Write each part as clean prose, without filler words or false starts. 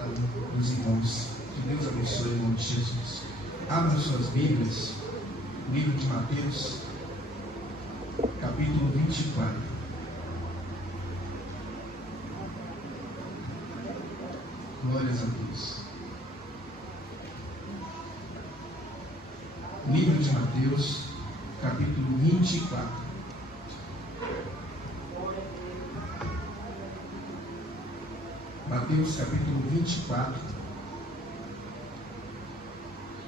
cada um dos irmãos. Que Deus abençoe em nome de Jesus. Abram suas Bíblias, livro de Mateus, capítulo 24. Glórias a Deus. Livro de Mateus, capítulo 24. Mateus capítulo 24,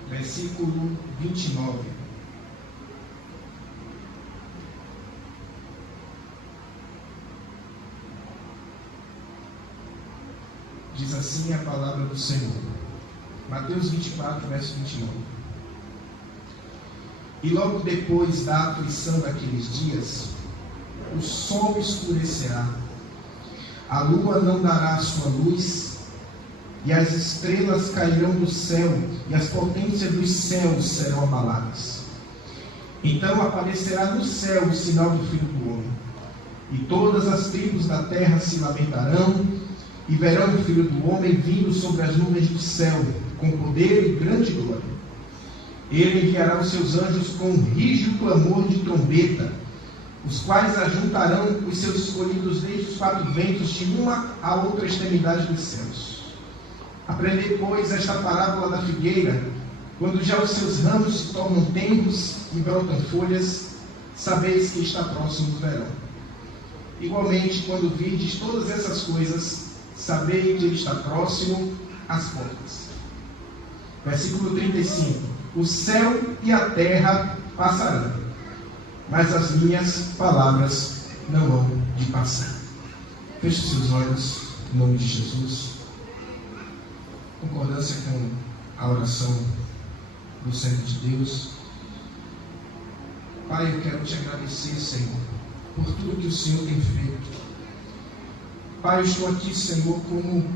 versículo 29. Diz assim a palavra do Senhor. Mateus 24, verso 29. E logo depois da aflição daqueles dias, o sol escurecerá, a lua não dará sua luz, e as estrelas cairão do céu, e as potências dos céus serão abaladas. Então aparecerá no céu o sinal do Filho do Homem, e todas as tribos da terra se lamentarão, e verão o Filho do Homem vindo sobre as nuvens do céu, com poder e grande glória. Ele enviará os seus anjos com um rígido clamor de trombeta, os quais ajuntarão os seus escolhidos desde os quatro ventos, de uma a outra extremidade dos céus. Aprendei, pois, esta parábola da figueira: quando já os seus ramos se tornam tenros e brotam folhas, sabeis que está próximo o verão. Igualmente, quando virdes todas essas coisas, sabei que ele está próximo às portas. Versículo 35. O céu e a terra passarão, mas as minhas palavras não vão de passar. Feche seus olhos, em nome de Jesus. Concordância com a oração do servo de Deus. Pai, eu quero te agradecer, Senhor, por tudo que o Senhor tem feito. Pai, eu estou aqui, Senhor, como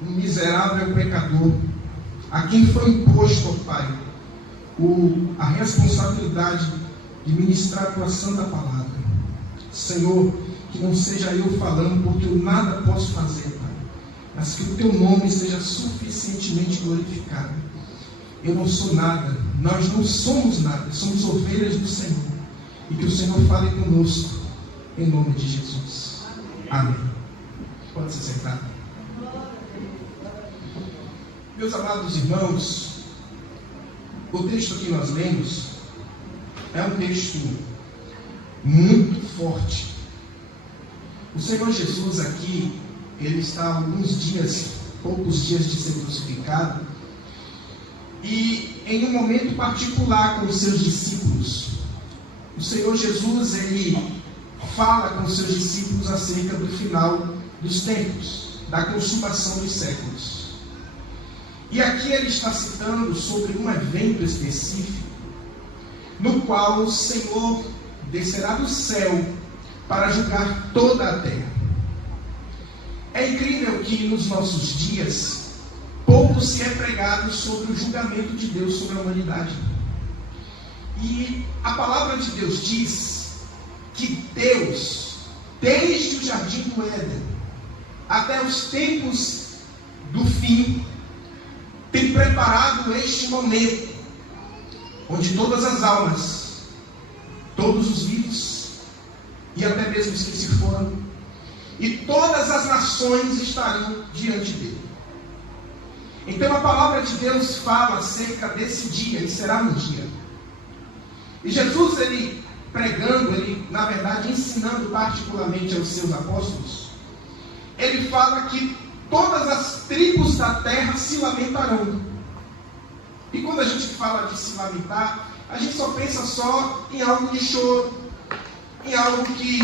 um miserável pecador, a quem foi imposto, ó Pai, a responsabilidade de ministrar a tua santa palavra. Senhor, que não seja eu falando, porque eu nada posso fazer, Pai, mas que o teu nome seja suficientemente glorificado. Eu não sou nada, nós não somos nada, somos ovelhas do Senhor, e que o Senhor fale conosco, em nome de Jesus. Amém. Pode se sentar. Meus amados irmãos, o texto que nós lemos é um texto muito forte. O Senhor Jesus aqui, ele está há alguns dias, poucos dias de ser crucificado, e em um momento particular com os seus discípulos. O Senhor Jesus, ele fala com os seus discípulos acerca do final dos tempos, da consumação dos séculos. E aqui ele está citando sobre um evento específico, no qual o Senhor descerá do céu para julgar toda a terra. É incrível que nos nossos dias pouco se é pregado sobre o julgamento de Deus sobre a humanidade. E a palavra de Deus diz que Deus, desde o jardim do Éden até os tempos do fim, tem preparado este momento, onde todas as almas, todos os vivos, e até mesmo os que se foram, e todas as nações estarão diante dele. Então a palavra de Deus fala acerca desse dia, e será um dia. E Jesus, ele pregando, ele na verdade ensinando particularmente aos seus apóstolos, ele fala que todas as tribos da terra se lamentarão. E quando a gente fala de se lamentar, a gente só pensa só em algo de choro, em algo que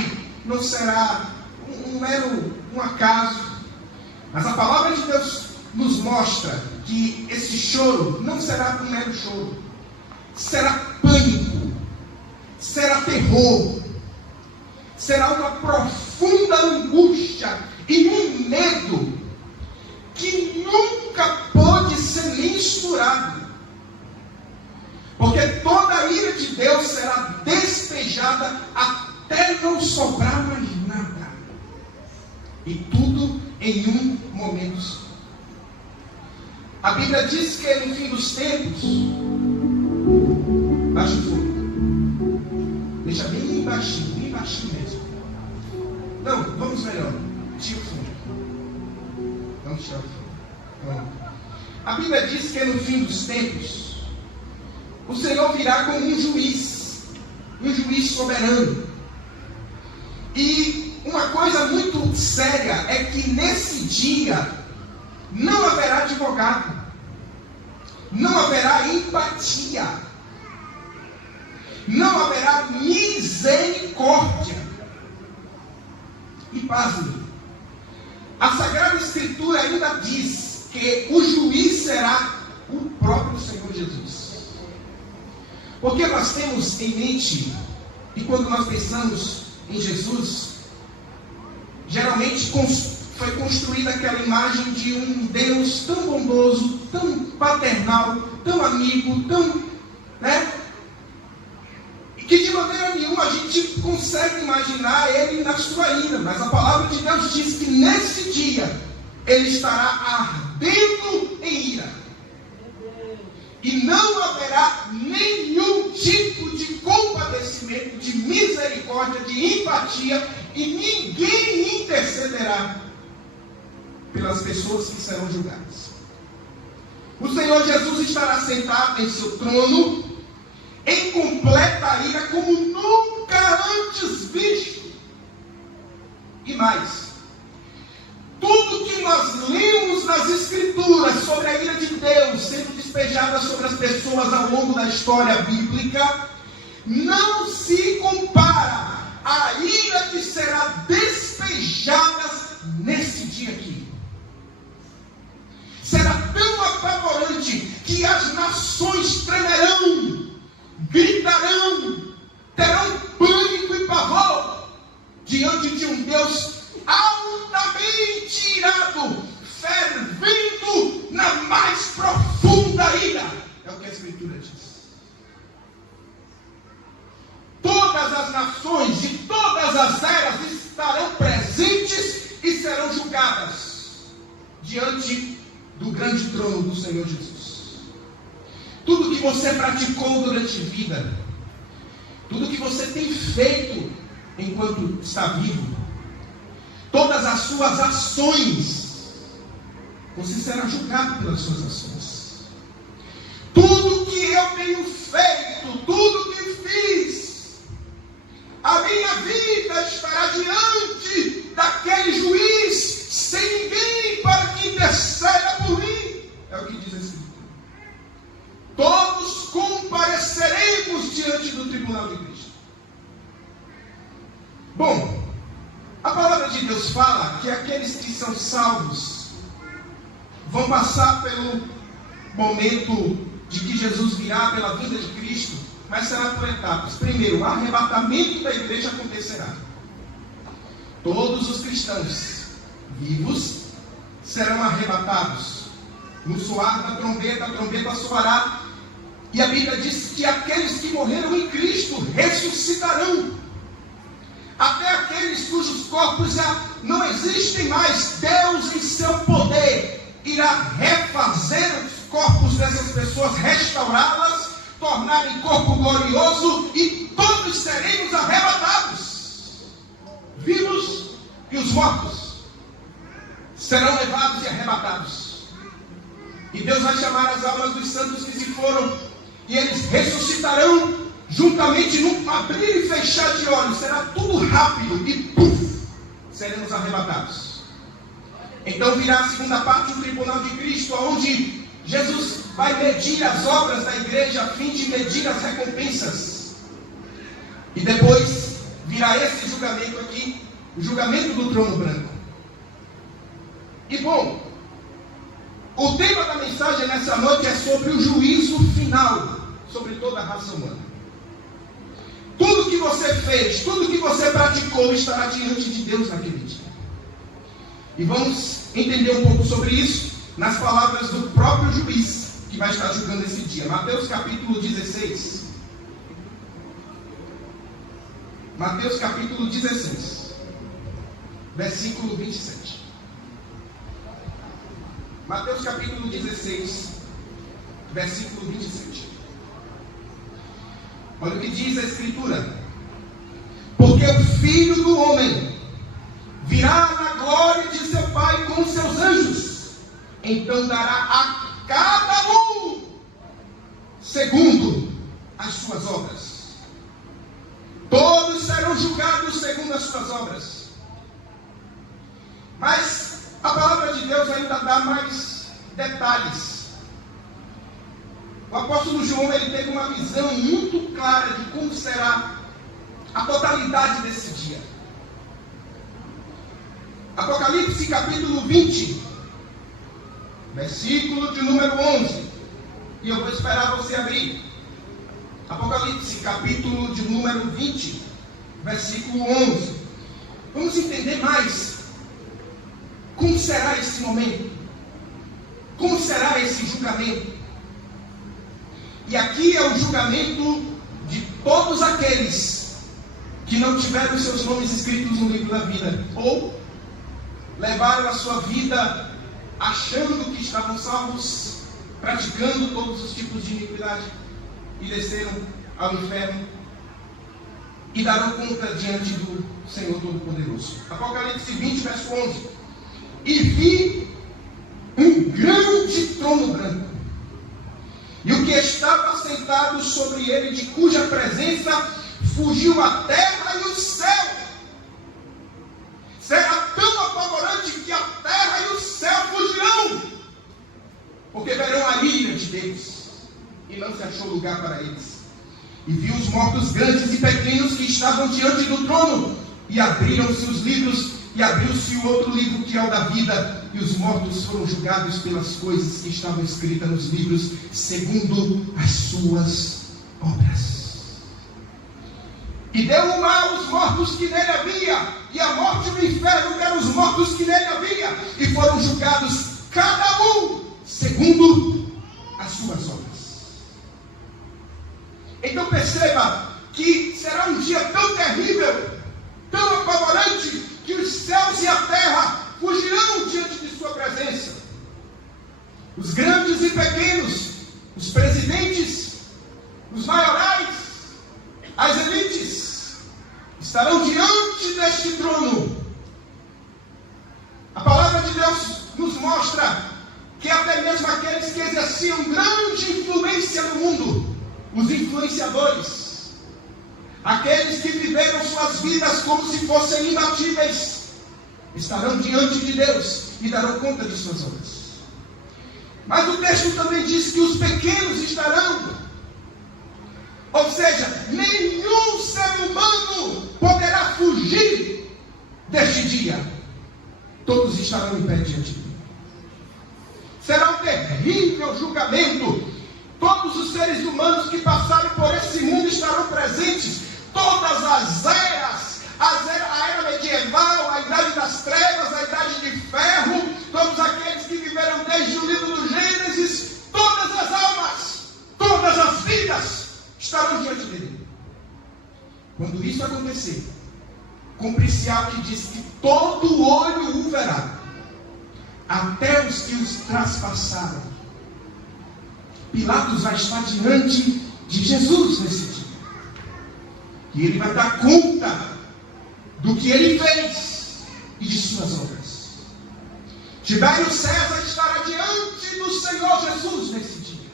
não será um acaso. Mas a palavra de Deus nos mostra que esse choro não será um mero choro. Será pânico, será terror, será uma profunda angústia e um medo que nunca pode ser misturado. Porque toda a ira de Deus será despejada até não sobrar mais nada. E tudo em um momento só. A Bíblia diz que no fim dos tempos, baixa o fogo. Deixa bem baixinho mesmo. Não, vamos melhor. Tira o fundo. Vamos tirar o fundo. Pronto. A Bíblia diz que no fim dos tempos, o Senhor virá como um juiz soberano. E uma coisa muito séria é que nesse dia não haverá advogado, não haverá empatia, não haverá misericórdia. E pasme, a Sagrada Escritura ainda diz que o juiz será o próprio Senhor Jesus. Porque nós temos em mente, e quando nós pensamos em Jesus, geralmente foi construída aquela imagem de um Deus tão bondoso, tão paternal, tão amigo, tão, que de maneira nenhuma a gente consegue imaginar ele na sua ira. Mas a palavra de Deus diz que nesse dia ele estará ardendo em ira. E não haverá nenhum tipo de compadecimento, de misericórdia, de empatia, e ninguém intercederá pelas pessoas que serão julgadas. O Senhor Jesus estará sentado em seu trono, em completa ira, como nunca antes visto. E mais, tudo que nós lemos nas Escrituras sobre a ira de Deus sendo despejada sobre as pessoas ao longo da história bíblica, não se compara à ira que será despejada nesse dia aqui. Será tão apavorante que as nações tremerão, gritarão, terão pânico e pavor diante de um Deus altamente irado, fervendo na mais profunda ira. É o que a Escritura diz. Todas as nações e todas as eras estarão presentes e serão julgadas diante do grande trono do Senhor Jesus. Tudo que você praticou durante a vida, tudo que você tem feito enquanto está vivo, todas as suas ações, você será julgado pelas suas ações. Tudo que eu tenho feito, tudo que fiz, a minha vida estará diante daquele juiz, sem ninguém para que interceda por mim. É o que diz a Escritura. Todos compareceremos diante do tribunal de Cristo. Bom, a palavra de Deus fala que aqueles que são salvos vão passar pelo momento de que Jesus virá, pela vinda de Cristo, mas será por etapas. Primeiro, o arrebatamento da igreja acontecerá. Todos os cristãos vivos serão arrebatados. No soar da trombeta, a trombeta soará. E a Bíblia diz que aqueles que morreram em Cristo ressuscitarão. Até aqueles cujos corpos já não existem mais, Deus em seu poder irá refazer os corpos dessas pessoas, restaurá-las, tornarem corpo glorioso, e todos seremos arrebatados. Vivos e os mortos serão levados e arrebatados. E Deus vai chamar as almas dos santos que se foram, e eles ressuscitarão juntamente num abrir e fechar de olhos. Será tudo rápido e puf, seremos arrebatados. Então virá a segunda parte do tribunal de Cristo, onde Jesus vai medir as obras da igreja a fim de medir as recompensas. E depois virá esse julgamento aqui, o julgamento do trono branco. E bom, o tema da mensagem nessa noite é sobre o juízo final sobre toda a raça humana. Tudo que você fez, tudo que você praticou estará diante de Deus naquele dia. E vamos entender um pouco sobre isso nas palavras do próprio juiz que vai estar julgando esse dia. Mateus capítulo 16. Mateus capítulo 16, versículo 27. Mateus capítulo 16, versículo 27. Olha o que diz a Escritura. Porque o Filho do Homem virá na glória de seu Pai com seus anjos. Então dará a cada um segundo as suas obras. Todos serão julgados segundo as suas obras. Mas a palavra de Deus ainda dá mais detalhes. O apóstolo João, ele teve uma visão muito clara de como será a totalidade desse dia. Apocalipse capítulo 20, versículo de número 11. E eu vou esperar você abrir. Apocalipse capítulo de número 20, versículo 11. Vamos entender mais como será esse momento, como será esse julgamento. E aqui é o julgamento de todos aqueles que não tiveram seus nomes escritos no livro da vida, ou levaram a sua vida achando que estavam salvos, praticando todos os tipos de iniquidade, e desceram ao inferno e darão conta diante do Senhor Todo-Poderoso. Apocalipse 20, verso 11. E vi um grande trono branco, e o que estava sentado sobre ele, de cuja presença fugiu a terra e o céu. Será tão apavorante que a terra e o céu fugirão, porque verão a ira de Deus, e não se achou lugar para eles. E viu os mortos grandes e pequenos que estavam diante do trono, e abriram-se os livros, e abriu-se o outro livro, que é o da vida, e os mortos foram julgados pelas coisas que estavam escritas nos livros, segundo as suas obras. E deu o mar aos mortos que nele havia, e a morte e o inferno deram os mortos que nele havia, e foram julgados cada um segundo as suas obras. Então perceba que será um dia tão terrível, tão apavorante, que os céus e a terra fugirão diante de sua presença. Os grandes e pequenos, os presidentes, os maiorais, as elites, estarão diante deste trono. A palavra de Deus nos mostra que até mesmo aqueles que exerciam grande influência no mundo, os influenciadores, aqueles que viveram suas vidas como se fossem imbatíveis, estarão diante de Deus e darão conta de suas obras. Mas o texto também diz que os pequenos estarão. Ou seja, nenhum ser humano poderá fugir deste dia. Todos estarão em pé diante de Deus. Será um terrível julgamento. Todos os seres humanos que passarem por esse mundo estarão presentes. Todas as eras, a era medieval, a idade das trevas, a idade de ferro, todos aqueles que viveram desde o livro do Gênesis, todas as almas, todas as vidas estarão diante dele. Quando isso acontecer, cumprir-se-á o que diz que todo olho o verá, até os que os traspassaram. Pilatos vai estar diante de Jesus nesse dia. E ele vai dar conta do que ele fez e de suas obras. Tibério César estará diante do Senhor Jesus nesse dia.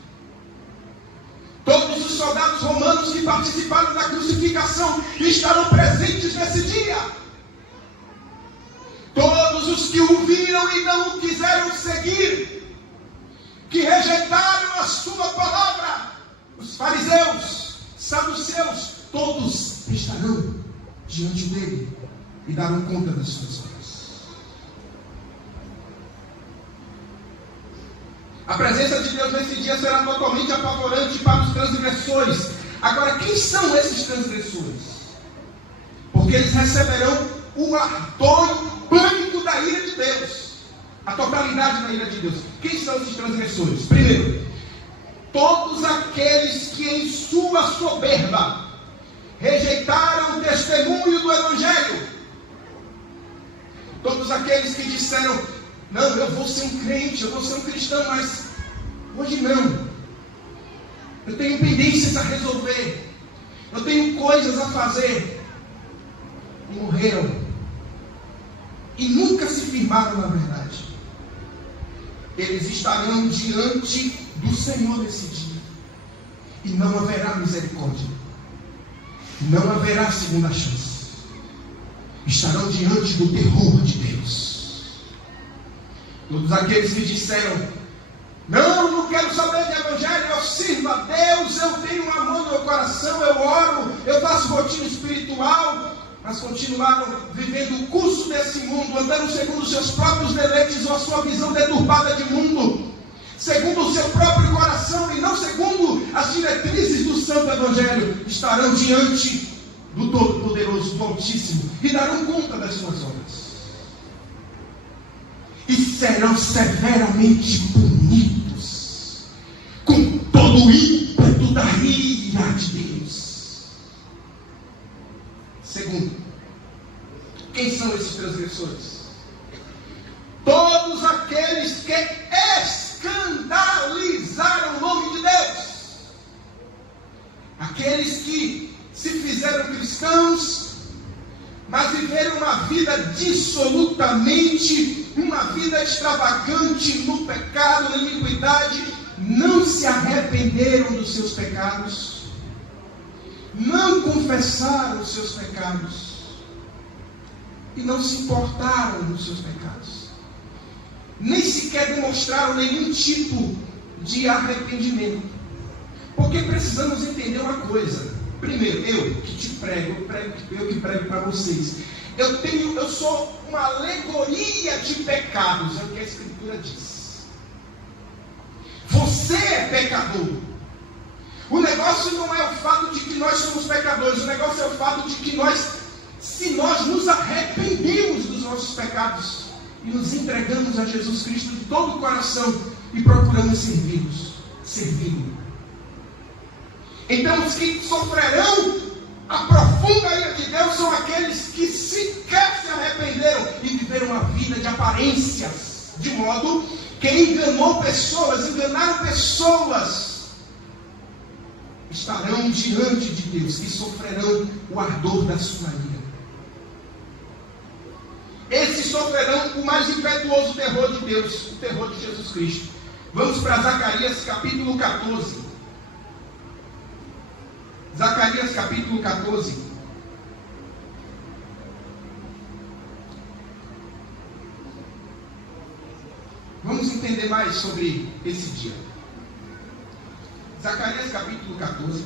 Todos os soldados romanos que participaram da crucificação estarão presentes nesse dia. Todos os que o viram e não o quiseram seguir, que rejeitaram a sua palavra, os fariseus, saduceus, todos estarão diante dele e darão conta das suas obras. A presença de Deus nesse dia será totalmente apavorante para os transgressores. Agora, quem são esses transgressores? Porque eles receberão o ardor e o pânico da ira de Deus. A totalidade da ira de Deus. Quem são esses transgressores? Primeiro, todos aqueles que em sua soberba rejeitaram o testemunho do Evangelho. Todos aqueles que disseram: Não, eu vou ser um crente, eu vou ser um cristão, mas hoje não. Eu tenho pendências a resolver. Eu tenho coisas a fazer. E morreram. E nunca se firmaram na verdade. Eles estarão diante do Senhor nesse dia. E não haverá misericórdia. Não haverá segunda chance. Estarão diante do terror de Deus. Todos aqueles que disseram: não quero saber de evangelho, eu sirvo a Deus, eu tenho um amor no meu coração, eu oro, eu faço rotina espiritual, mas continuaram vivendo o curso desse mundo, andando segundo os seus próprios deleites ou a sua visão deturbada de mundo, segundo o seu próprio coração e não segundo as diretrizes do Santo Evangelho, estarão diante do Todo-Poderoso, do Altíssimo, e darão conta das suas obras. E serão severamente punidos, com todo o ímpeto da ira de Deus. Segundo, quem são esses transgressores? Todos aqueles que escandalizaram o nome de Deus. Aqueles que se fizeram cristãos, mas viveram uma vida dissolutamente, uma vida extravagante no pecado, na iniquidade, não se arrependeram dos seus pecados, não confessaram os seus pecados, e não se importaram dos seus pecados, nem sequer demonstraram nenhum tipo de arrependimento. Porque precisamos entender uma coisa. Primeiro, eu que prego para vocês. Eu sou uma alegoria de pecados, é o que a Escritura diz. Você é pecador. O negócio não é o fato de que nós somos pecadores, o negócio é o fato de que se nós nos arrependemos dos nossos pecados e nos entregamos a Jesus Cristo de todo o coração e procuramos servi-lo. Então os que sofrerão a profunda ira de Deus são aqueles que sequer se arrependeram e viveram uma vida de aparências, de modo que enganaram pessoas, estarão diante de Deus e sofrerão o ardor da sua ira. Esses sofrerão o mais impetuoso terror de Deus, o terror de Jesus Cristo. Vamos para Zacarias capítulo 14. Zacarias capítulo 14. Vamos entender mais sobre esse dia. Zacarias capítulo 14,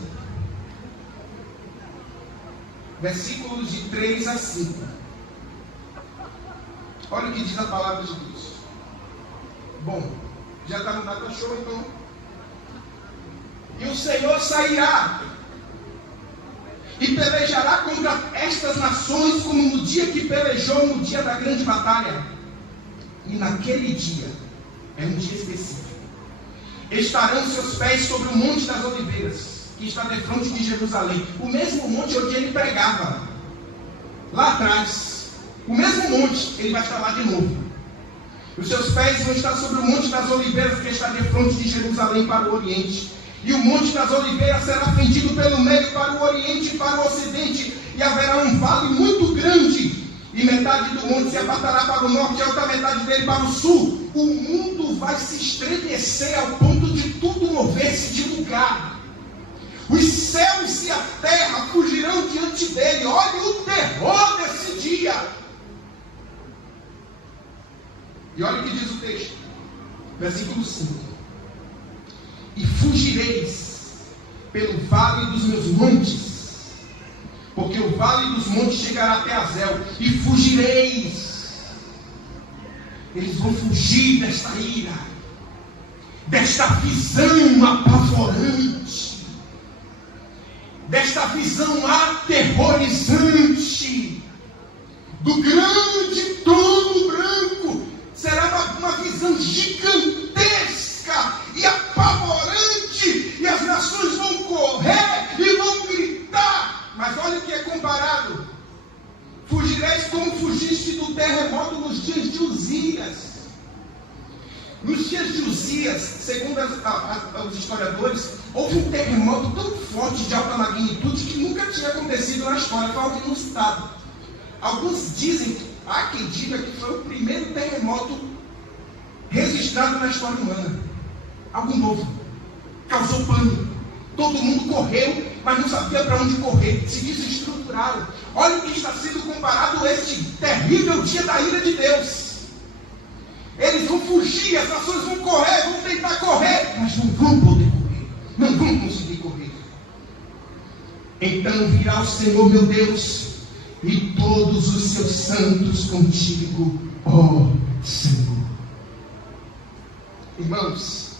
versículos de 3 a 5. Olha o que diz a palavra de Deus. Bom, já está no data show então. E o Senhor sairá e pelejará contra estas nações como no dia que pelejou no dia da grande batalha. E naquele dia, é um dia específico, estarão seus pés sobre o Monte das Oliveiras, que está defronte de Jerusalém. O mesmo monte onde ele pregava, lá atrás. O mesmo monte, ele vai estar lá de novo. Os seus pés vão estar sobre o Monte das Oliveiras, que está defronte de Jerusalém para o Oriente. E o Monte das Oliveiras será fendido pelo meio para o Oriente e para o Ocidente. E haverá um vale muito grande. E metade do monte se apartará para o norte e a outra metade dele para o sul. O mundo vai se estremecer ao ponto de tudo mover-se de lugar. Os céus e a terra fugirão diante dele. Olha o terror desse dia. E olha o que diz o texto. Versículo 5. E fugireis pelo vale dos meus montes, porque o vale dos montes chegará até Azel, e fugireis. Eles vão fugir desta ira, desta visão apavorante, desta visão aterrorizante, do grande trono branco. Será uma visão gigantesca e apavorante, e as nações vão correr e vão gritar. Mas olha o que é comparado. Fugireis como fugiste do terremoto nos dias de Uzias. dias, segundo os historiadores, houve um terremoto tão forte de alta magnitude que nunca tinha acontecido na história, foi algo inusitado. Alguns dizem, há quem diga que foi o primeiro terremoto registrado na história humana. Algo novo. Causou pânico. Todo mundo correu, mas não sabia para onde correr. Se desestruturaram. Olha o que está sendo comparado a este terrível dia da ira de Deus. Eles vão fugir, as nações vão correr, vão tentar correr, mas não vão poder correr. Não vão conseguir correr. Então virá o Senhor, meu Deus, e todos os seus santos contigo, ó Senhor. Irmãos,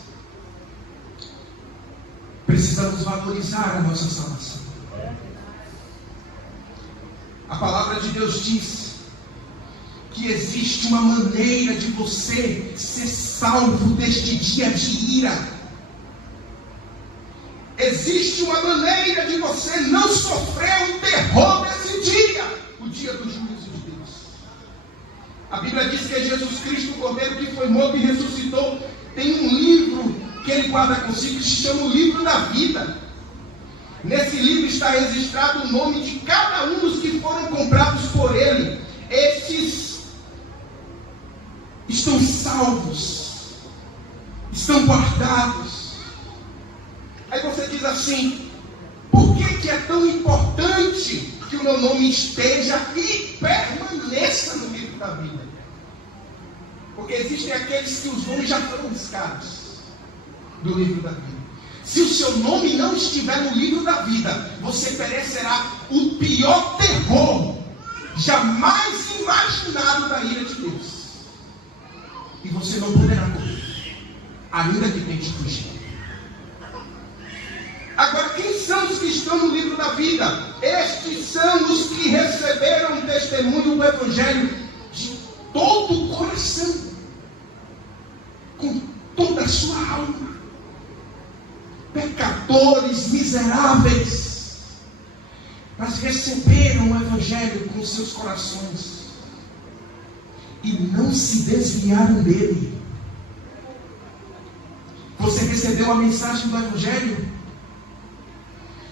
precisamos valorizar a nossa salvação. A palavra de Deus diz que existe uma maneira de você ser salvo deste dia de ira. Existe uma maneira de você não sofrer o terror desse dia, o dia do juízo de Deus. A Bíblia diz que é Jesus Cristo, o Cordeiro que foi morto e ressuscitou. Tem um livro que ele guarda consigo que se chama o livro da vida. Nesse livro está registrado o nome de cada um dos que foram comprados por ele. Estes estão salvos, estão guardados. Aí você diz assim: por que é tão importante que o meu nome esteja e permaneça no livro da vida? Porque existem aqueles que os nomes já foram riscados do livro da vida. Se o seu nome não estiver no livro da vida, você perecerá o pior terror jamais imaginado da ira de Deus. E você não poderá correr, ainda que tente fugir. Agora, quem são os que estão no livro da vida? Estes são os que receberam o testemunho do Evangelho de todo o coração, com toda a sua alma. Pecadores miseráveis, mas receberam o Evangelho com seus corações e não se desviaram dele. Você recebeu a mensagem do Evangelho?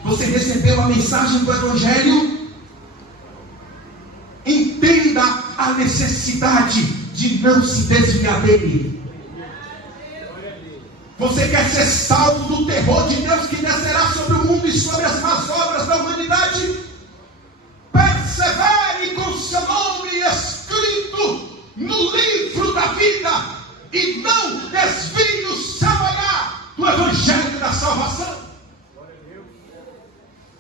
Você recebeu a mensagem do Evangelho? Entenda a necessidade de não se desviar dele. Você quer ser salvo do terror de Deus que descerá sobre o mundo e sobre as más obras da humanidade? Persevere com seu nome escrito no livro da vida e não desvie o seu olhar do Evangelho da salvação.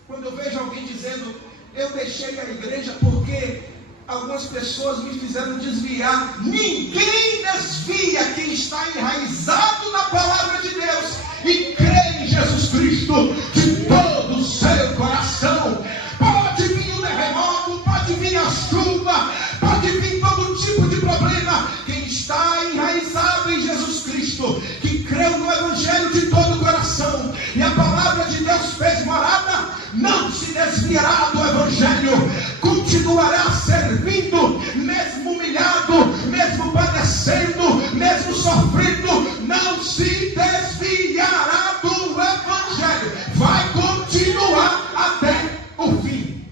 Quando eu vejo alguém dizendo: eu deixei a igreja porque algumas pessoas me fizeram desviar. Ninguém desvia quem está enraizado na palavra de Deus e crê em Jesus Cristo de todo o seu coração. Pode vir o terremoto, pode vir a chuva, pode vir todo tipo de problema. Quem está enraizado em Jesus Cristo, que creu no Evangelho de todo o coração, e a palavra de Deus fez morada, não se desviará do Evangelho, continuará servindo, mesmo humilhado, mesmo padecendo, mesmo sofrendo, não se desviará do Evangelho, vai continuar até o fim.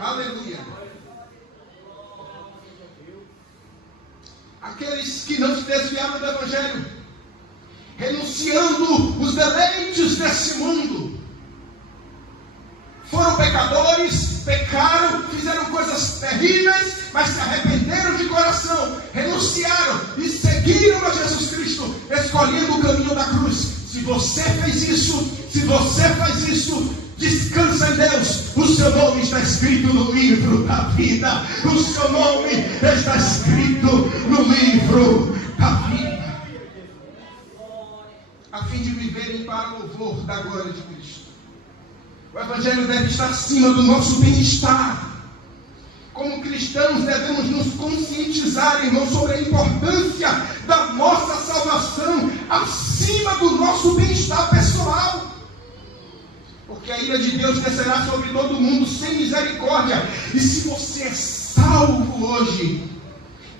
Aleluia. Aqueles que não se desviaram do Evangelho, renunciando os deleites desse mundo, foram pecadores, pecaram, fizeram coisas terríveis, mas se arrependeram de coração, renunciaram e seguiram a Jesus Cristo, escolhendo o caminho da cruz. Se você fez isso, se você faz isso, descansa em Deus. O seu nome está escrito no livro da vida. O seu nome está escrito no livro da vida, a fim de viverem para o louvor da glória de Cristo. O Evangelho deve estar acima do nosso bem-estar. Como cristãos, devemos nos conscientizar, irmãos, sobre a importância da nossa salvação acima do nosso bem-estar pessoal. Porque a ira de Deus descerá sobre todo mundo sem misericórdia. E se você é salvo hoje,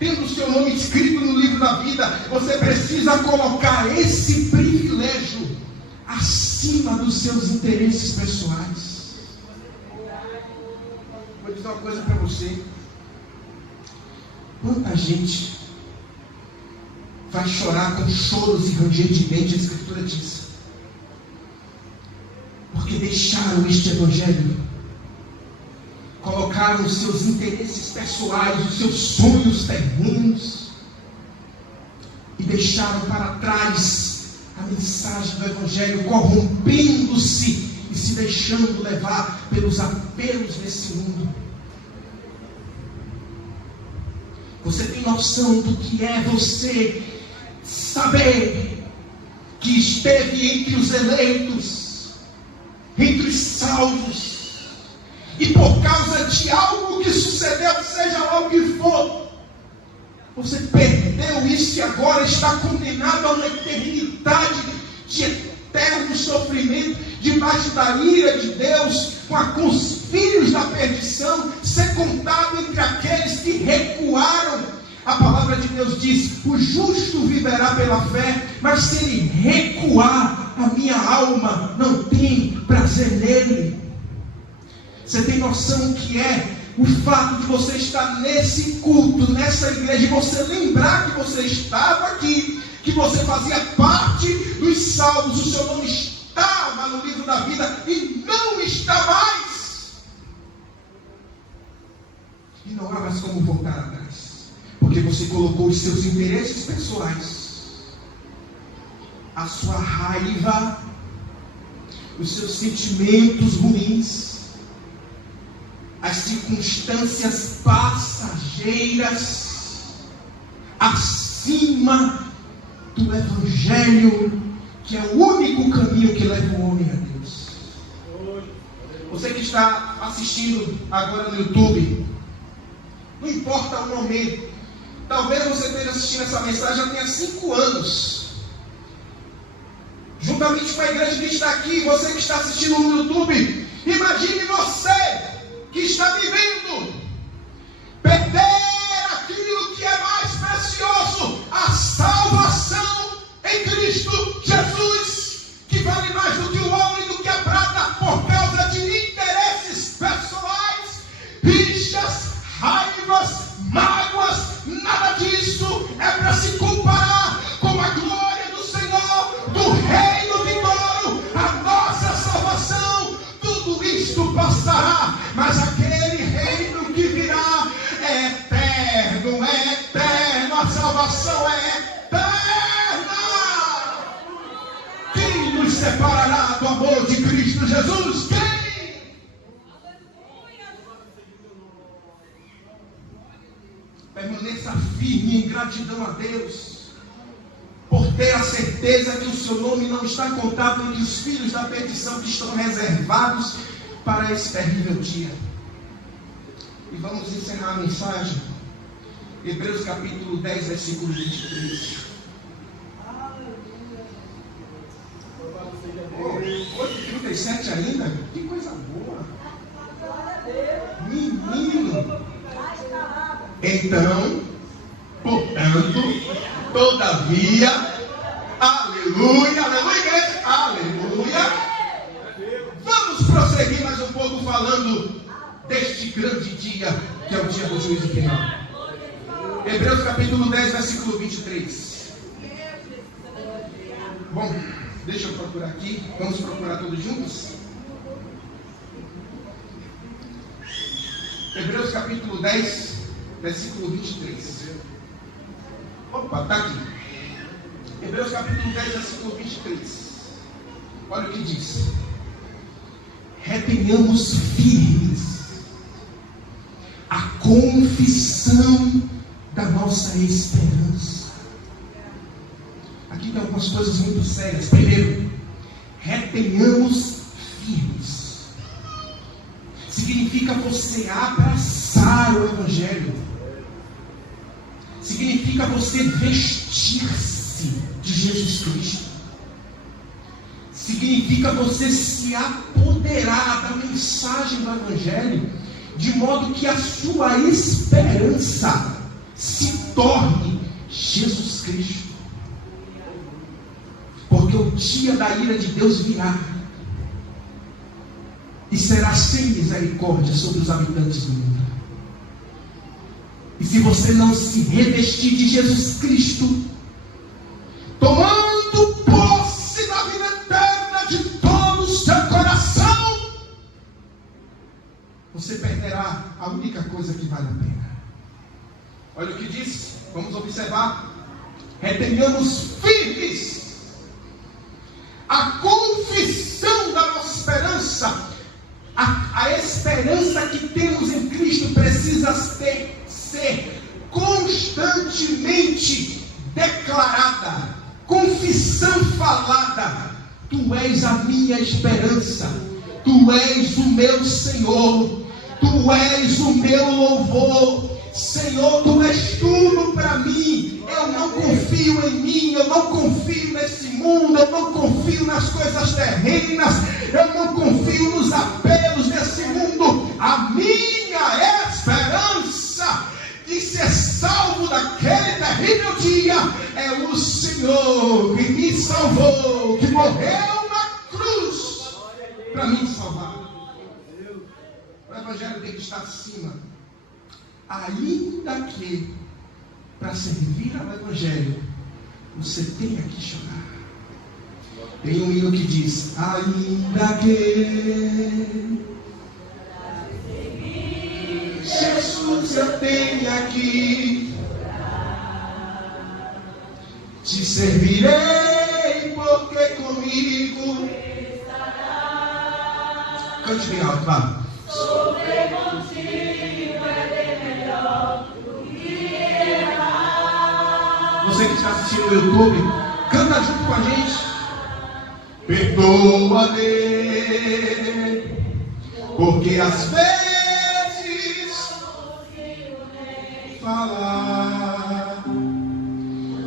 tendo o seu nome escrito no livro da vida, você precisa colocar esse privilégio acima dos seus interesses pessoais. Vou dizer uma coisa para você. Quanta gente vai chorar com choros e ranger de dente, a Escritura diz, porque deixaram este evangelho, colocaram os seus interesses pessoais, os seus sonhos terrenos, e deixaram para trás a mensagem do evangelho, corrompendo-se e se deixando levar pelos apelos desse mundo. Você tem noção do que é você saber que esteve entre os eleitos, entre os salvos, e por causa de algo que sucedeu, seja lá o que for, você perdeu isso e agora está condenado a uma eternidade de eterno sofrimento, debaixo da ira de Deus, com os filhos da perdição, ser contado entre aqueles que recuaram. A palavra de Deus diz: o justo viverá pela fé, mas se ele recuar, a minha alma não tem prazer nele. Você tem noção que é o fato de você estar nesse culto, nessa igreja, e você lembrar que você estava aqui, que você fazia parte dos salvos, o seu nome estava no livro da vida e não está mais. E não há mais como voltar atrás, porque você colocou os seus interesses pessoais, a sua raiva, os seus sentimentos ruins, as circunstâncias passageiras, acima do evangelho, que é o único caminho que leva o homem a Deus. Você que está assistindo agora no YouTube, não importa o momento, talvez você esteja assistindo essa mensagem já tenha 5 anos, juntamente com a igreja que está aqui, você que está assistindo no YouTube, imagine você que está vivendo, perder aquilo que é mais precioso, a salvação em Cristo Jesus, que vale mais do que o ouro e do que a prata, por causa de interesses pessoais, rixas, raivas, mágoas. Nada disso é para se comparar com a glória do Senhor, do reino vitório, a nossa salvação. Tudo isto passará, mas aquele reino que virá é eterno, é eterno, a salvação é eterna. Quem nos separará do amor de Cristo Jesus? Quem? Permaneça firme em gratidão a Deus, por ter a certeza que o seu nome não está contado entre os filhos da perdição que estão reservados para esse terrível dia. E vamos encerrar a mensagem. Hebreus capítulo 10, versículo 23. Oh, 8h37 ainda? Que coisa boa! Menino! Então, portanto, todavia, aleluia, aleluia, igreja, aleluia. Vamos prosseguir mais um pouco falando deste grande dia, que é o dia do juízo final. Hebreus capítulo 10, versículo 23. Bom, deixa eu procurar aqui, vamos procurar todos juntos? Hebreus capítulo 10, versículo 23. Opa, está aqui. Hebreus capítulo 10, versículo 23. Olha o que diz: retenhamos firmes a confissão da nossa esperança. Aqui tem algumas coisas muito sérias. Primeiro, retenhamos firmes. Significa você abraçar o evangelho. Significa você vestir-se de Jesus Cristo. Significa você se apoderar da mensagem do evangelho, de modo que a sua esperança se torne Jesus Cristo. Porque o dia da ira de Deus virá. E será sem misericórdia sobre os habitantes do mundo. E se você não se revestir de Jesus Cristo, tomando posse da vida eterna de todo o seu coração, você perderá a única coisa que vale a pena. Olha o que diz, vamos observar. Retenhamos firmes a confissão da nossa esperança. A esperança que temos em Cristo precisa ser constantemente declarada, confissão falada. Tu és a minha esperança, tu és o meu Senhor, tu és o meu louvor. Senhor, tu és tudo para mim. Eu não confio em mim, eu não confio nesse mundo, eu não confio nas coisas terrenas, eu não confio nos apelos desse mundo. A minha esperança de ser salvo daquele terrível dia é o Senhor que me salvou, que morreu na cruz para me salvar. O Evangelho tem que estar acima. Ainda que, para servir ao Evangelho, você tenha que chorar. Tem um hino que diz: ainda que Jesus eu tenha que te servirei, porque comigo estará. Cante bem alto, vá. Sofrer contigo é bem melhor do que errar. Você que está assistindo no YouTube, canta junto com a gente. Perdoa-me, porque às vezes falar,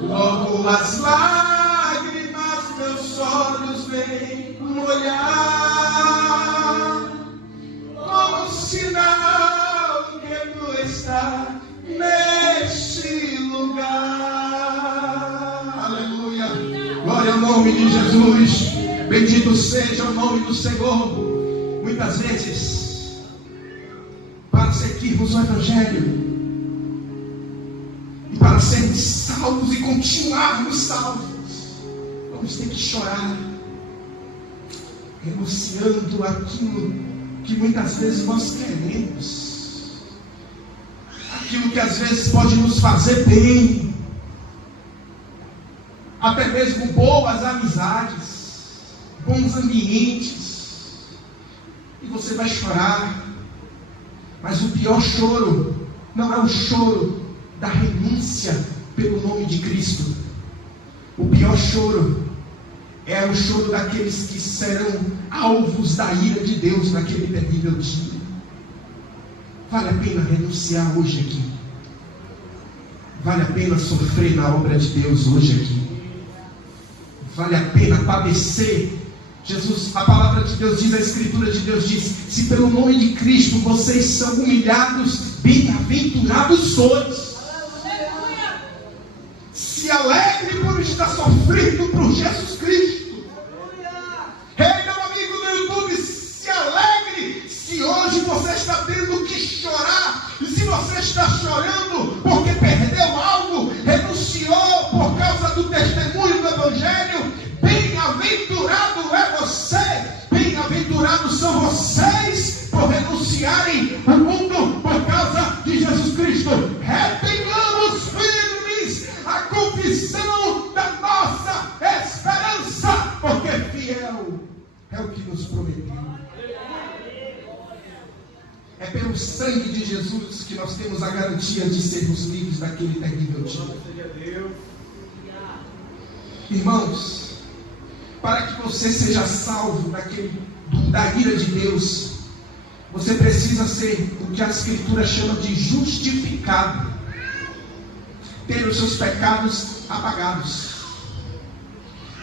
logo as lágrimas meus olhos vêm molhar, como sinal que tu estás neste lugar. Aleluia, glória ao nome de Jesus. Bendito seja o nome do Senhor. Muitas vezes, para seguirmos o Evangelho e para sermos salvos e continuarmos salvos, vamos ter que chorar, renunciando aquilo que muitas vezes nós queremos, aquilo que às vezes pode nos fazer bem, até mesmo boas amizades, bons ambientes, e você vai chorar. Mas o pior choro não é o choro da renúncia pelo nome de Cristo. O pior choro é o choro daqueles que serão alvos da ira de Deus naquele terrível dia. Vale a pena renunciar hoje aqui? Vale a pena sofrer na obra de Deus hoje aqui? Vale a pena padecer? Jesus, a palavra de Deus diz, a Escritura de Deus diz: se pelo nome de Cristo vocês são humilhados, bem-aventurados sois. Se alegre por estar sofrendo por Jesus Cristo. Ei, meu amigo do YouTube, se alegre se hoje você está tendo que chorar. E se você está chorando porque perdeu algo, renunciou por causa do testemunho do Evangelho, bem-aventurado é você, bem-aventurados são vocês por renunciarem ao mundo por causa de Jesus Cristo. Retenhamos firmes a confissão da nossa esperança, porque fiel é o que nos prometeu. É pelo sangue de Jesus que nós temos a garantia de sermos livres daquele terrível dia. Irmãos, para que você seja salvo da ira de Deus, você precisa ser o que a Escritura chama de justificado, ter os seus pecados apagados.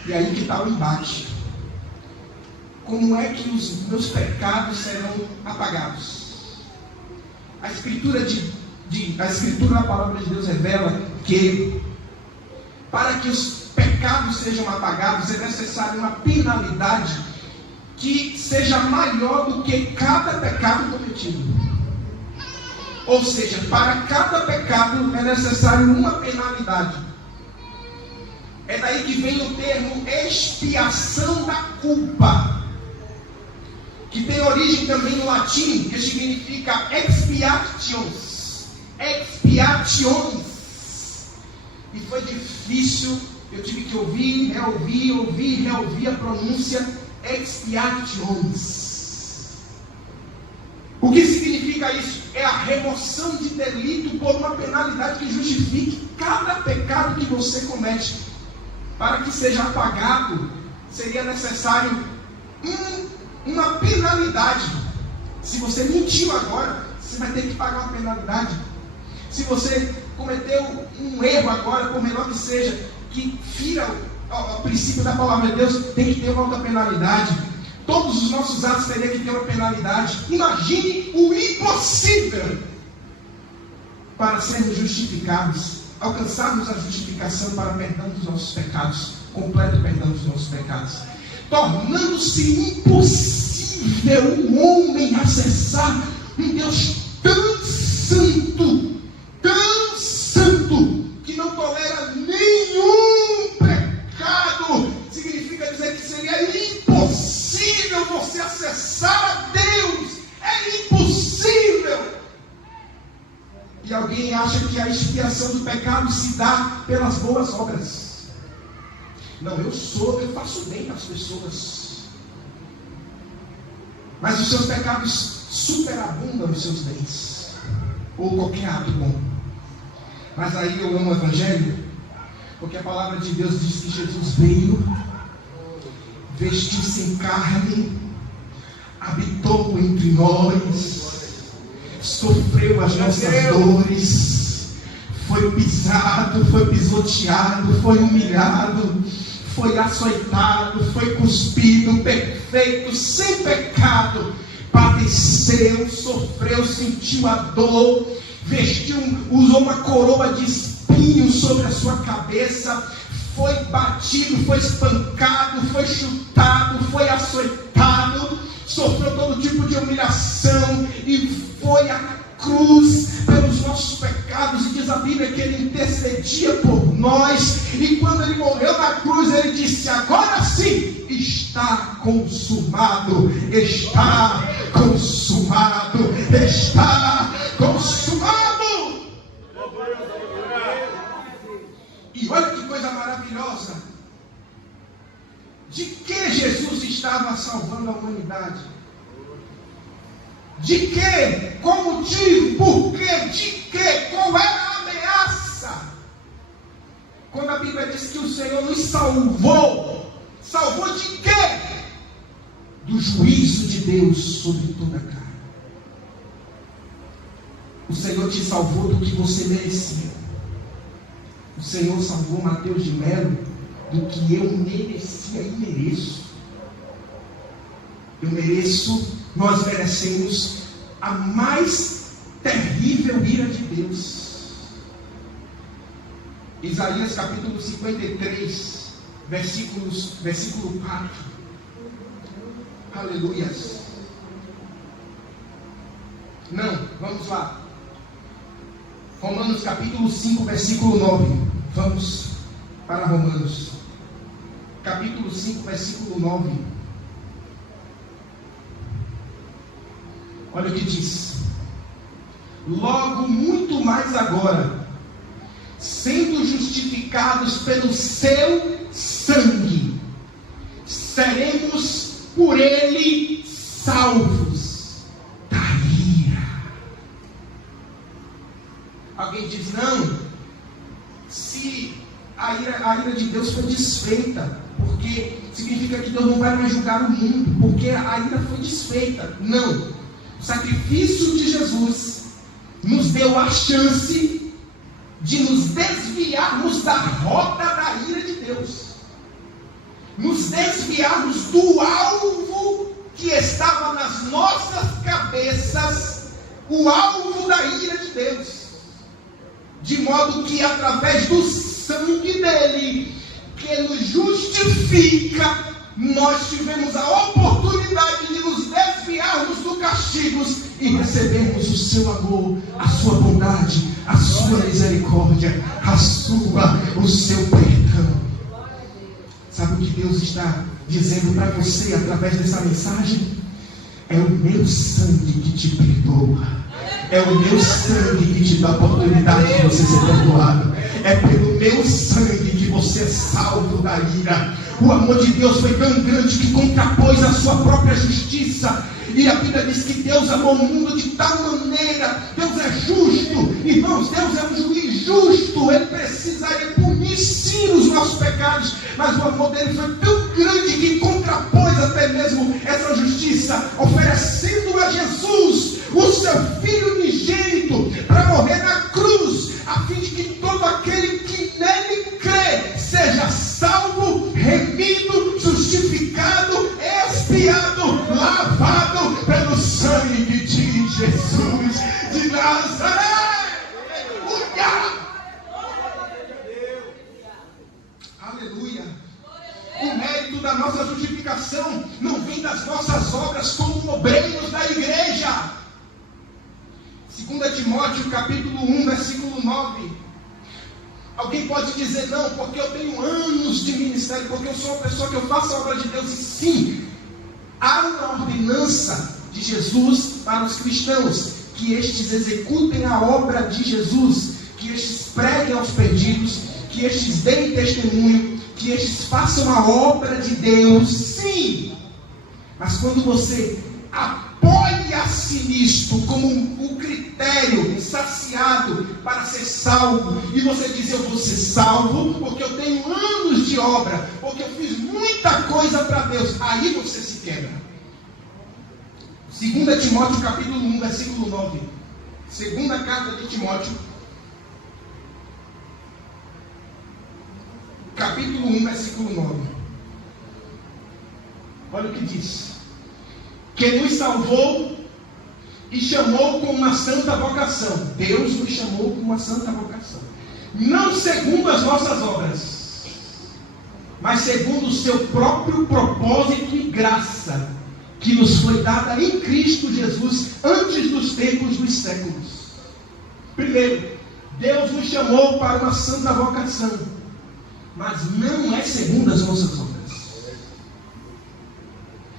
E aí que está o embate. Como é que os meus pecados serão apagados? A Escritura a Escritura, a palavra de Deus revela que para que os pecados sejam apagados é necessário uma penalidade que seja maior do que cada pecado cometido. Ou seja, para cada pecado é necessário uma penalidade. É daí que vem o termo expiação da culpa, que tem origem também no latim, que significa expiations. Expiations. E foi difícil, eu tive que ouvir a pronúncia expiations. O que significa isso? É a remoção de delito por uma penalidade que justifique cada pecado que você comete. Para que seja apagado, seria necessário uma penalidade. Se você mentiu agora, você vai ter que pagar uma penalidade. Se você cometeu um erro agora, por menor que seja, que fira o princípio da palavra de Deus, tem que ter uma outra penalidade. Todos os nossos atos teriam que ter uma penalidade. Imagine o impossível para sermos justificados, alcançarmos a justificação para perdão dos nossos pecados, completo perdão dos nossos pecados, tornando-se impossível o homem acessar um Deus tão santo, que não tolera nenhum pecado. Significa dizer que seria impossível você acessar a Deus. É impossível. E alguém acha que a expiação do pecado se dá pelas boas obras. Não, eu faço bem às pessoas. Mas os seus pecados superabundam os seus bens, ou qualquer ato bom. Mas aí eu amo o Evangelho, porque a palavra de Deus diz que Jesus veio, vestiu-se em carne, habitou entre nós, sofreu as nossas dores, foi pisado, foi pisoteado, foi humilhado, foi açoitado, foi cuspido, perfeito, sem pecado, padeceu, sofreu, sentiu a dor, usou uma coroa de espinhos sobre a sua cabeça, foi batido, foi espancado, foi chutado, foi açoitado, sofreu todo tipo de humilhação e foi à cruz pelos nossos pecados. E diz a Bíblia que ele intercedia por nós, e quando ele morreu na cruz, ele disse: agora sim, está consumado, está consumado, está consumado. E olha que coisa maravilhosa. De que Jesus estava salvando a humanidade? De que? Qual motivo? Por quê? De que? Qual era a ameaça? Quando a Bíblia diz que o Senhor nos salvou, salvou de quê? Do juízo de Deus sobre toda a carne. O Senhor te salvou do que você merecia. O Senhor salvou Mateus de Melo do que eu merecia e mereço. Eu mereço, nós merecemos a mais terrível ira de Deus. Isaías capítulo 53, versículo 4. Aleluias. Não, vamos lá. Romanos capítulo 5, versículo 9. Vamos para Romanos. Capítulo 5, versículo 9. Olha o que diz. Logo, muito mais agora, sendo justificados pelo seu sangue, seremos por ele salvos da ira. Alguém diz: não, se a ira de Deus foi desfeita, porque significa que Deus não vai mais julgar o mundo, porque a ira foi desfeita. Não, o sacrifício de Jesus nos deu a chance de nos desviarmos da rota da ira de Deus, nos desviarmos do alvo que estava nas nossas cabeças, o alvo da ira de Deus. de modo que através do sangue dele, que nos justifica, nós tivemos a oportunidade de nos desviarmos do castigo e recebermos o seu amor, a sua bondade, a sua misericórdia, o seu perdão. Sabe o que Deus está dizendo para você através dessa mensagem? É o meu sangue que te perdoa. É o meu sangue que te dá a oportunidade de você ser perdoado. É pelo meu sangue que você é salvo da ira. O amor de Deus foi tão grande que contrapôs a sua própria justiça. E a Bíblia diz que Deus amou o mundo de tal maneira. Deus é justo. Irmãos, Deus é um juiz justo. Ele precisaria punir sim os nossos pecados. Mas o amor dele foi tão grande que contrapôs até mesmo essa justiça, oferecendo a Jesus, o seu Filho unigênito, para morrer na cruz, a fim de que todo aquele que nele crê seja salvo, remido, justificado, expiado, lavado pelo sangue de Jesus de Nazaré. Aleluia. O mérito da nossa justificação não vem das nossas obras como obreiros da igreja. 2 Timóteo capítulo 1, versículo 9. Alguém pode dizer, não, porque eu tenho anos de ministério, porque eu sou uma pessoa que eu faço a obra de Deus. E sim, há uma ordenança de Jesus para os cristãos, que estes executem a obra de Jesus, que estes preguem aos perdidos, que estes deem testemunho, que estes façam a obra de Deus, sim. Mas quando você apoia-se nisto como um critério saciado para ser salvo, e você diz, eu vou ser salvo porque eu tenho anos de obra, porque eu fiz muita coisa para Deus, aí você se quebra. 2 Timóteo capítulo 1, versículo 9. Segunda carta de Timóteo, capítulo 1, versículo 9. Olha o que diz. Que nos salvou e chamou com uma santa vocação. Deus nos chamou com uma santa vocação. Não segundo as nossas obras, mas segundo o seu próprio propósito e graça, que nos foi dada em Cristo Jesus antes dos tempos dos séculos. Primeiro, Deus nos chamou para uma santa vocação, mas não é segundo as nossas obras.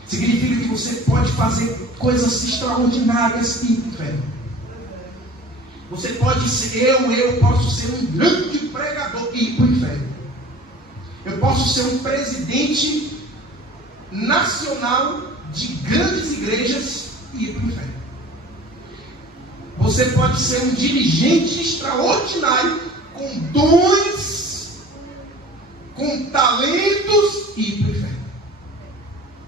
Significa que você pode fazer coisas extraordinárias e ir para o inferno. Você pode ser, eu posso ser um grande pregador e ir para o inferno. Eu posso ser um presidente nacional de grandes igrejas e ir para o inferno. Você pode ser um dirigente extraordinário, com dons, com talentos e ir para o inferno.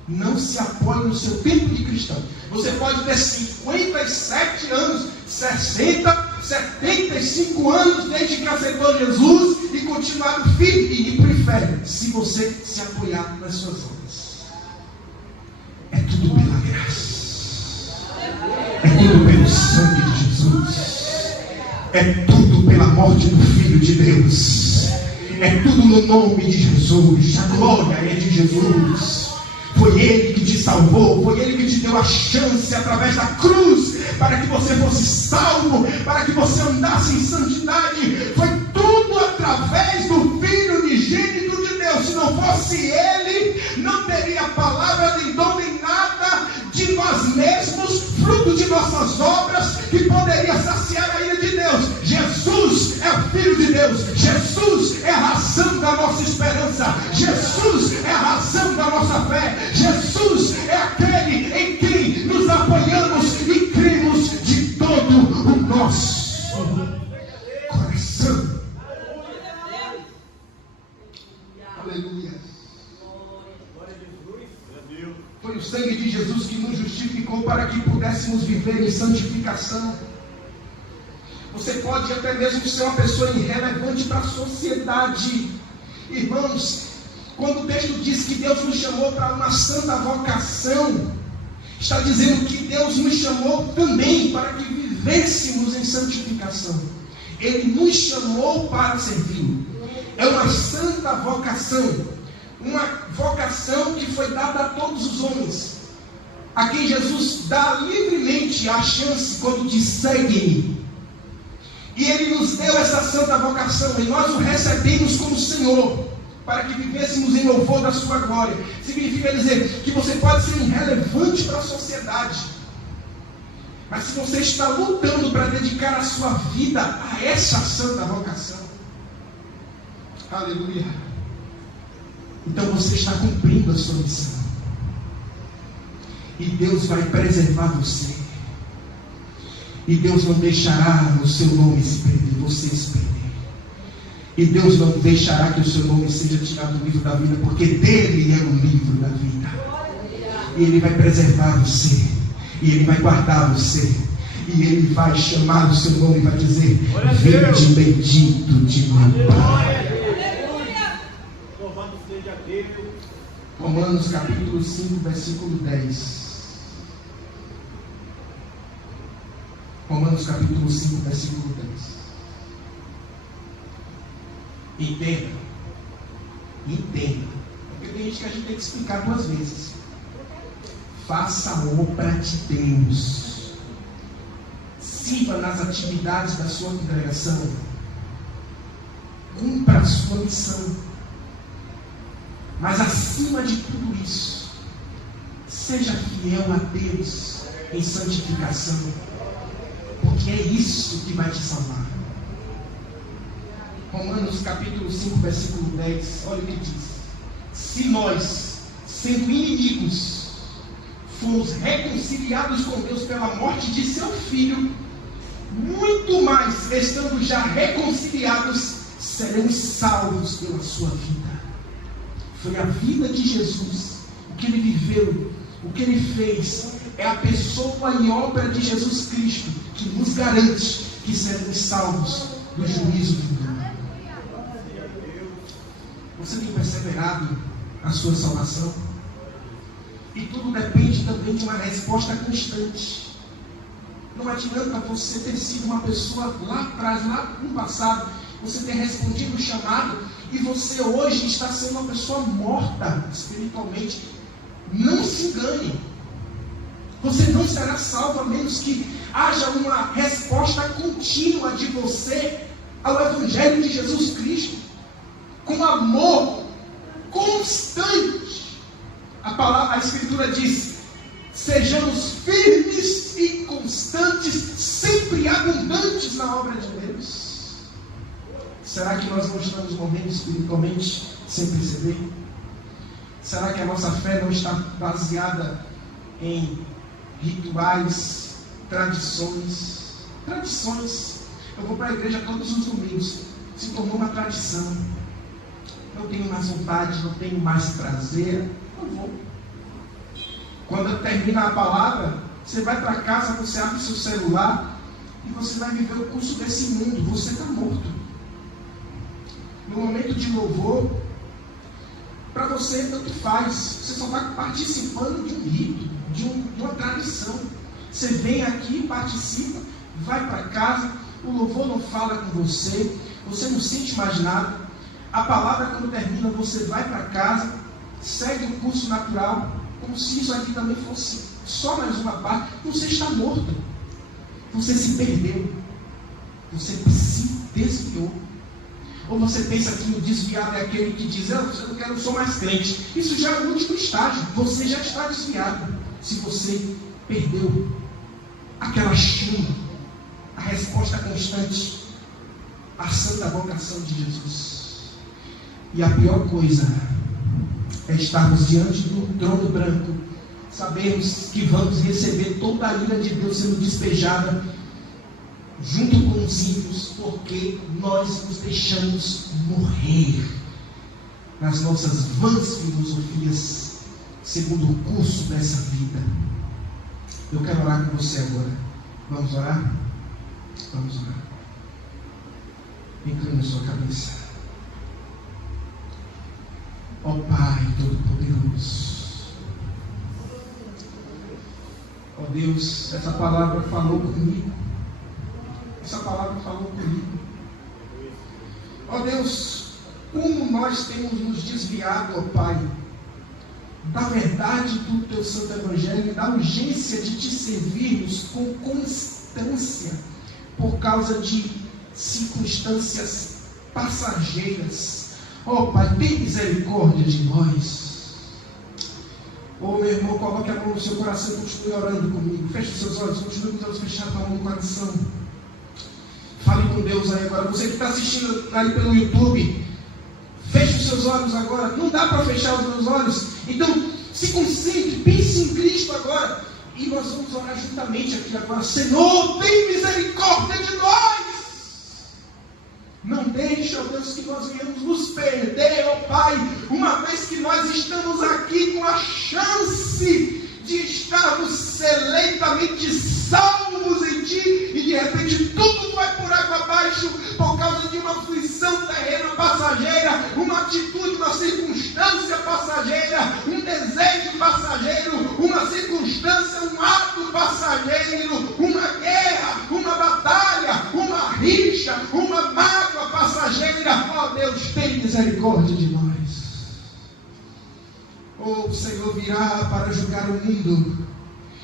Não se apoie no seu tempo de cristão. Você pode ter 57 anos, 60, 75 anos desde que aceitou Jesus e continuar firme e ir para o inferno, se você se apoiar nas suas obras. É tudo pela graça, é tudo pelo sangue de Jesus, é tudo pela morte do Filho de Deus, é tudo no nome de Jesus. A glória é de Jesus. Foi Ele que te salvou, foi Ele que te deu a chance através da cruz, para que você fosse salvo, para que você andasse em santidade. Foi tudo através do Filho unigênito de Deus. Se não fosse Ele, não teria palavra, nem dom, nem nada de nós mesmos, fruto de nossas obras, que poderia saciar a ira de Deus. Jesus é o Filho de Deus. Jesus é a razão da nossa esperança. Jesus é a razão da nossa fé. Jesus é aquele em quem nos apoiamos e cremos de todo o nosso coração. Aleluia. Foi o sangue de Jesus que nos justificou para que pudéssemos viver em santificação. Você pode até mesmo ser uma pessoa irrelevante para a sociedade. Irmãos, quando o texto diz que Deus nos chamou para uma santa vocação, está dizendo que Deus nos chamou também para que vivêssemos em santificação. Ele nos chamou para servir. É uma santa vocação. Uma vocação que foi dada a todos os homens. A quem Jesus dá livremente a chance quando diz: segue-me. E Ele nos deu essa santa vocação. E nós o recebemos como Senhor, para que vivêssemos em louvor da sua glória. Significa dizer que você pode ser irrelevante para a sociedade, mas se você está lutando para dedicar a sua vida a essa santa vocação, aleluia, então você está cumprindo a sua missão. E Deus vai preservar você. E Deus não deixará o seu nome se perder, você se perder. E Deus não deixará que o seu nome seja tirado do livro da vida, porque dele é o livro da vida. E Ele vai preservar você. E Ele vai guardar você. E Ele vai chamar o seu nome e vai dizer: vinde bendito de meu Pai. Louvado seja Deus. Romanos capítulo 5, versículo 10. Romanos capítulo 5, versículo 10. Entenda. Porque tem gente que a gente tem que explicar 2 vezes. Faça a obra de Deus. Sirva nas atividades da sua congregação. Cumpra a sua missão. Mas acima de tudo isso, seja fiel a Deus em santificação. Porque é isso que vai te salvar. Romanos capítulo 5, versículo 10, olha o que diz: se nós, sendo inimigos, fomos reconciliados com Deus pela morte de seu Filho, muito mais, estando já reconciliados, seremos salvos pela sua vida. Foi a vida de Jesus, o que Ele viveu, o que Ele fez, é a pessoa e obra de Jesus Cristo que nos garante que seremos salvos do juízo final. Você tem perseverado na sua salvação? E tudo depende também de uma resposta constante. Não adianta você ter sido uma pessoa lá atrás, lá no passado, você ter respondido o chamado e você hoje está sendo uma pessoa morta espiritualmente. Não se engane. Você não será salvo a menos que haja uma resposta contínua de você ao Evangelho de Jesus Cristo, com amor constante. A Escritura diz: sejamos firmes e constantes, sempre abundantes na obra de Deus. Será que nós não estamos morrendo espiritualmente sem perceber? Será que a nossa fé não está baseada em rituais, tradições? Eu vou para a igreja todos os domingos. Se tornou uma tradição. Não tenho mais vontade, não tenho mais prazer. Não vou. Quando termina a palavra, você vai para casa, você abre seu celular e você vai viver o curso desse mundo. Você está morto. No momento de louvor, para você tanto faz. Você só está participando de um rito, de uma tradição. Você vem aqui, participa, vai para casa, o louvor não fala com você, você não sente mais nada. A palavra, quando termina, você vai para casa, segue o curso natural, como se isso aqui também fosse só mais uma parte. Você está morto. Você se perdeu. Você se desviou. Ou você pensa que o desviado é aquele que diz: eu não sou mais crente. Isso já é o último estágio. Você já está desviado. Se você perdeu aquela chama, a resposta constante, a santa vocação de Jesus. E a pior coisa é estarmos diante do trono branco, sabermos que vamos receber toda a ira de Deus sendo despejada junto com os ímpios, porque nós nos deixamos morrer nas nossas vãs filosofias, segundo o curso dessa vida. Eu quero orar com você agora. Vamos orar? Vamos orar. Inclina a sua cabeça. Ó Pai Todo-Poderoso, ó Deus, essa palavra falou comigo. Essa palavra falou comigo. Ó Deus, como nós temos nos desviado, ó Pai, da verdade do Teu Santo Evangelho e da urgência de Te servirmos com constância por causa de circunstâncias passageiras. Ó Pai, tem misericórdia de nós. Ô meu irmão, coloque a mão no seu coração e continue orando comigo. Feche os seus olhos, continue com os olhos fechados, a mão no coração. Fale com Deus aí agora. Você que está assistindo aí pelo YouTube, feche os seus olhos agora. Não dá para fechar os meus olhos. Então, se concentre, pense em Cristo agora. E nós vamos orar juntamente aqui agora. Senhor, tem misericórdia de nós. Não deixe, ó Deus, que nós venhamos nos perder, ó Pai, uma vez que nós estamos aqui com a chance de estarmos seleitamente salvos em Ti, e de repente tudo vai por água abaixo, por causa de uma aflição terrena passageira, uma atitude, uma circunstância passageira, um desejo passageiro, uma circunstância, um ato passageiro, uma guerra, uma batalha, uma rixa, uma mágoa passageira. Ó Deus, tem misericórdia de nós. O Senhor virá para julgar o mundo,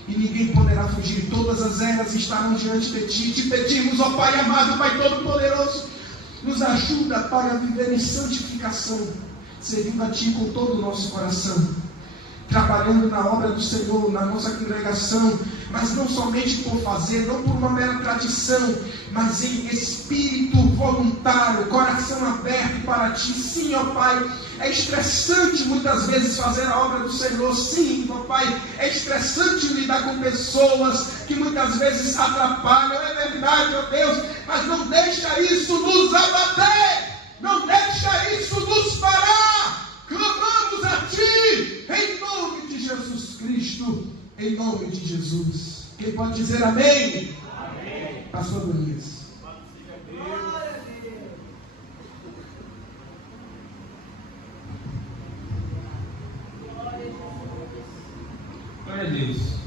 e ninguém poderá fugir. Todas as eras estarão diante de Ti. Te pedimos, ó Pai amado, Pai Todo-Poderoso, nos ajuda, Pai, a viver em santificação, servindo a Ti com todo o nosso coração, trabalhando na obra do Senhor, na nossa congregação, mas não somente por fazer, não por uma mera tradição, mas em espírito voluntário, coração aberto para Ti. Sim, ó Pai, é estressante muitas vezes fazer a obra do Senhor. Sim, ó Pai, é estressante lidar com pessoas que muitas vezes atrapalham. É verdade, ó Deus, mas não deixa isso nos abater, não deixa isso nos parar. Clamamos a Ti, em nome de Jesus Cristo, em nome de Jesus. Quem pode dizer amém? Amém. Pastor Donias. Glória a Deus.